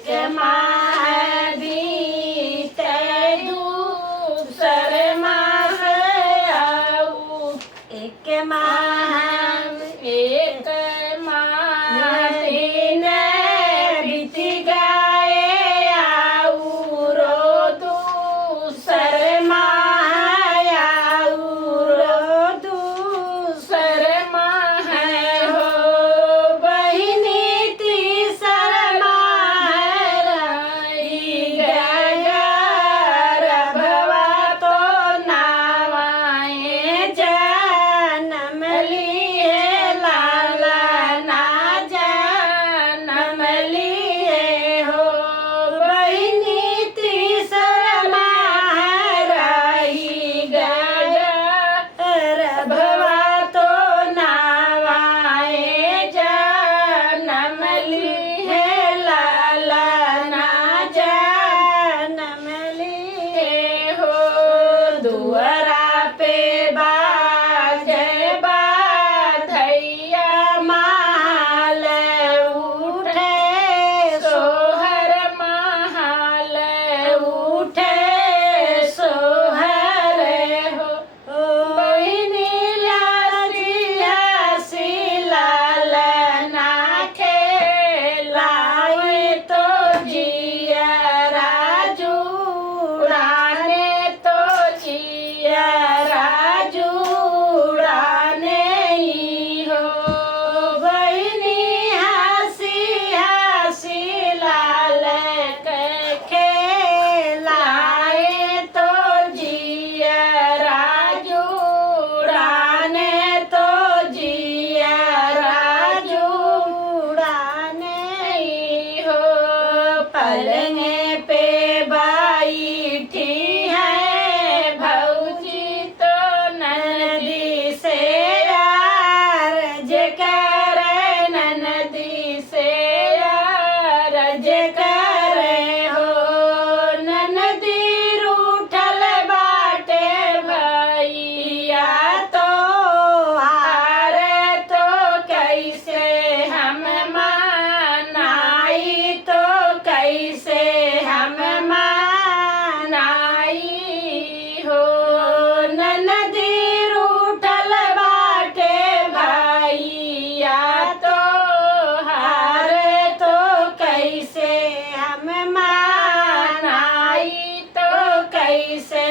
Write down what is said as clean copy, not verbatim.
एक माह बीते दूसर माह आऊ। एक माह एक माह दिन बीत गए आऊ रो दूसर माह आऊ रो दूसर माह हो बहिनी तीसर माह रही गगर भवा तो नावाए जन्म लिए लाला ना जन्म लिए हो बहिनी तीसर माह रही गगर भवा तो नावाए जन्म लिए लाला ना जन्म लिए हो। दुअरा पे बाजे बाधैया माल उठे सोहर माल उठे सोहर हो बहिनी लासी हसी लाल ना खेलाए तो जिया राजू राने तो जिया राजू राने ही हो बहिनी हसी हसी लाल के खेलाए तो जिया राजू राने तो जिया राजू राने ही हो। पलंगे पे बैठी है भौजी तो ननदी से अर्ज करे ननदी से अर्ज करे हो ननदी रूठल बाटे भैया तो हार तो कैसे हम मनाई तो कैसे हम मनाई हो ननदी रूठल बाटे भैया तो हार तो कैसे हम मनाई तो कैसे